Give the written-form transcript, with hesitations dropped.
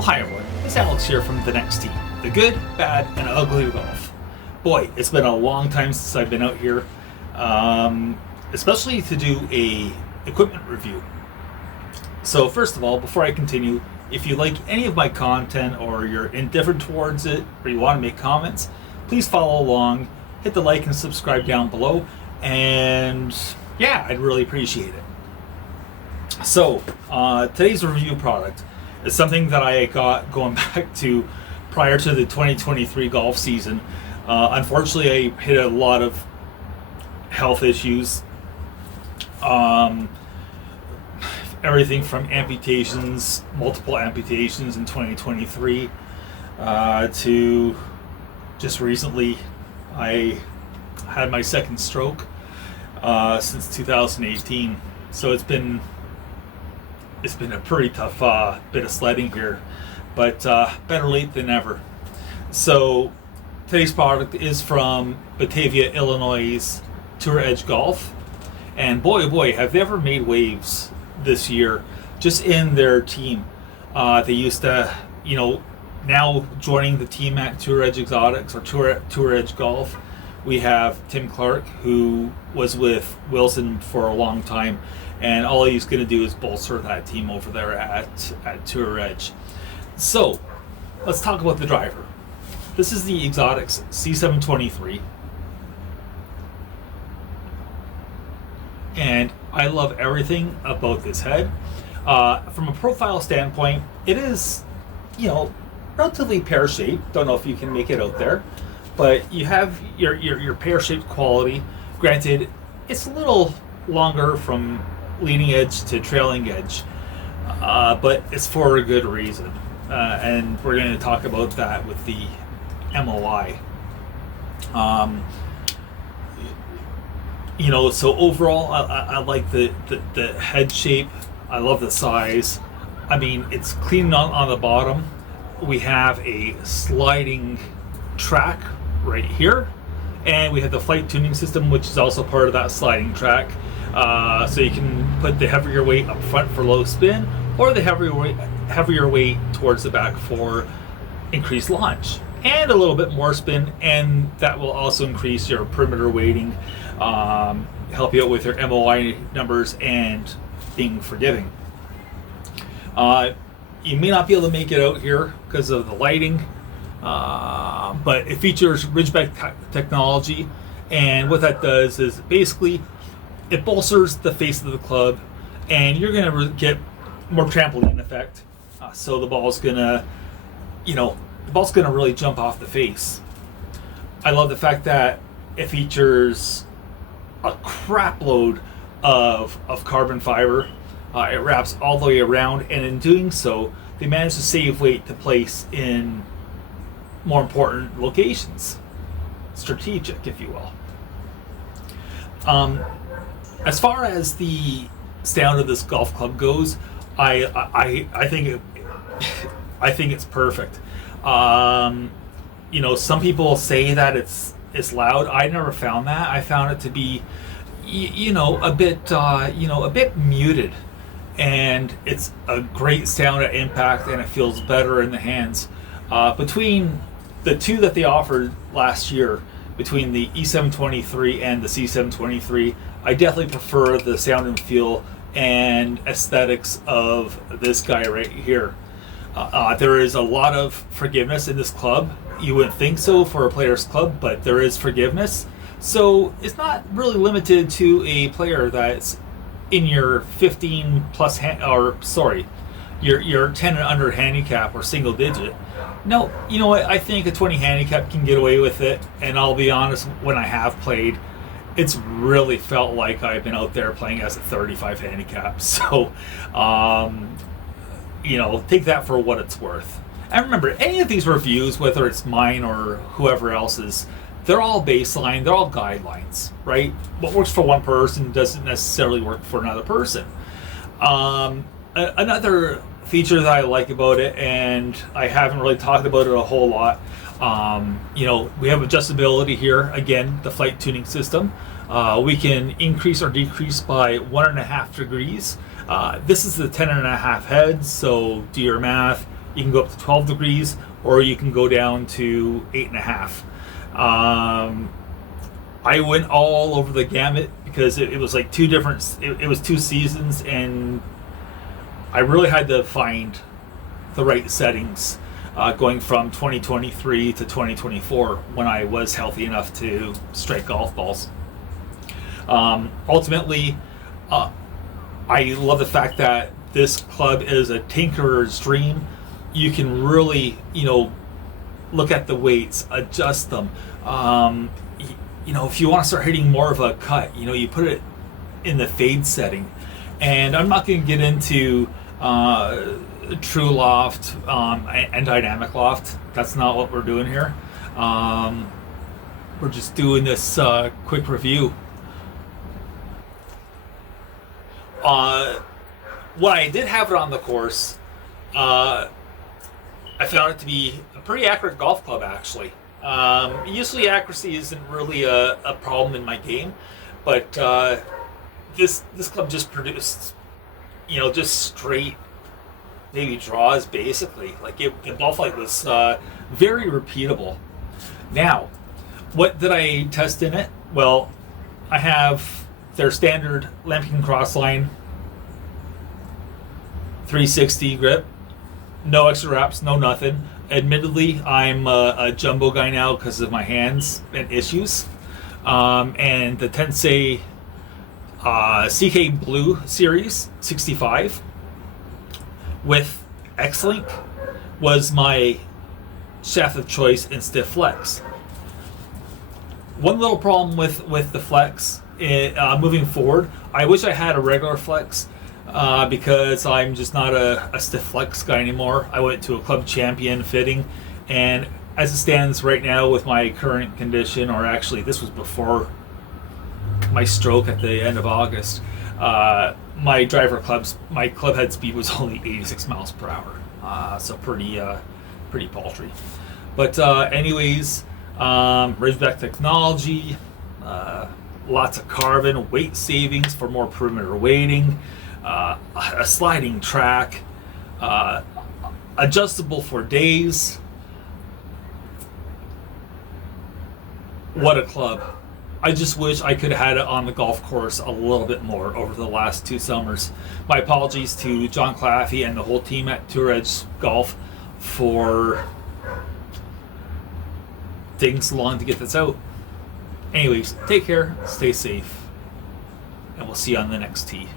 Well, hi everyone, it's Alex here from The Next Tee, the good, bad, and ugly of golf. Boy, it's been a long time since I've been out here, especially to do a equipment review. So first of all, before I continue, if you like any of my content or you're indifferent towards it or you want to make comments, please follow along, hit the like and subscribe down below, and yeah, I'd really appreciate it. So today's review product is something that I got going back to prior to the 2023 golf season. Unfortunately, I hit a lot of health issues. Everything from amputations, multiple amputations in 2023, to just recently, I had my second stroke since 2018. So it's been a pretty tough bit of sledding here, but better late than never. So today's product is from Batavia, Illinois' Tour Edge Golf, and boy, oh boy, have they ever made waves this year just in their team. They used to, now joining the team at Tour Edge Exotics or Tour Edge Golf, we have Tim Clark, who was with Wilson for a long time, and all he's going to do is bolster that team over there at Tour Edge. So let's talk about the driver. This is the Exotics C723, and I love everything about this head. From a profile standpoint, it is, relatively pear-shaped. Don't know if you can make it out there, but you have your pear-shaped quality. Granted, it's a little longer from leading edge to trailing edge, but it's for a good reason, and we're going to talk about that with the MOI. So overall, I like the head shape. I love the size. I mean, it's clean on the bottom. We have a sliding track right here, and we have the flight tuning system, which is also part of that sliding track. So you can put the heavier weight up front for low spin, or the heavier weight towards the back for increased launch, and a little bit more spin, and that will also increase your perimeter weighting, help you out with your MOI numbers and being forgiving. You may not be able to make it out here because of the lighting, but it features Ridgeback technology, and what that does is basically it bolsters the face of the club, and you're going to get more trampoline effect. So the ball's gonna really jump off the face. I love the fact that it features a crap load of carbon fiber. It wraps all the way around, and in doing so, they manage to save weight to place in more important locations, strategic, if you will. As far as the sound of this golf club goes, I think it's perfect. Some people say that it's loud. I never found that. I found it to be, a bit muted, and it's a great sound at impact, and it feels better in the hands. Between the two that they offered last year, between the E723 and the C723, I definitely prefer the sound and feel and aesthetics of this guy right here. There is a lot of forgiveness in this club. You wouldn't think so for a player's club, but there is forgiveness. So it's not really limited to a player that's in your 15 plus, your 10 and under handicap or single digit. No, you know what? I think a 20 handicap can get away with it. And I'll be honest, when I have played, it's really felt like I've been out there playing as a 35 handicap. So, take that for what it's worth. And remember, any of these reviews, whether it's mine or whoever else's, they're all baseline, they're all guidelines, right? What works for one person doesn't necessarily work for another person. Another feature that I like about it, and I haven't really talked about it a whole lot, we have adjustability here. Again, the flight tuning system. We can increase or decrease by 1.5 degrees. This is the 10.5 head, so do your math. You can go up to 12 degrees, or you can go down to 8.5. I went all over the gamut because it was like two different. It was 2 seasons, and I really had to find the right settings going from 2023 to 2024 when I was healthy enough to strike golf balls. Ultimately, I love the fact that this club is a tinkerer's dream. You can really, look at the weights, adjust them. If you want to start hitting more of a cut, you put it in the fade setting. And I'm not going to get into true loft and dynamic loft. That's not what we're doing here. We're just doing this quick review. When I did have it on the course, I found it to be a pretty accurate golf club, actually. Usually accuracy isn't really a problem in my game, but this club just produced, just straight maybe draws, basically. Like the ball flight was very repeatable. Now, what did I test in it? Well, I have their standard Lampion Crossline 360 grip. No extra wraps, no nothing. Admittedly, I'm a jumbo guy now because of my hands and issues. And the Tensei CK Blue Series 65 with X-Link was my shaft of choice in stiff flex. One little problem with the flex, moving forward, I wish I had a regular flex because I'm just not a stiff flex guy anymore. I went to a Club Champion fitting, and as it stands right now with my current condition, or actually this was before my stroke at the end of August, my club head speed was only 86 miles per hour, so pretty paltry. But anyways, Razorback technology, lots of carbon, weight savings for more perimeter weighting, a sliding track, adjustable for days. What a club. I just wish I could have had it on the golf course a little bit more over the last 2 summers. My apologies to John Claffey and the whole team at Tour Edge Golf for taking so long to get this out. Anyways, take care, stay safe, and we'll see you on the next tee.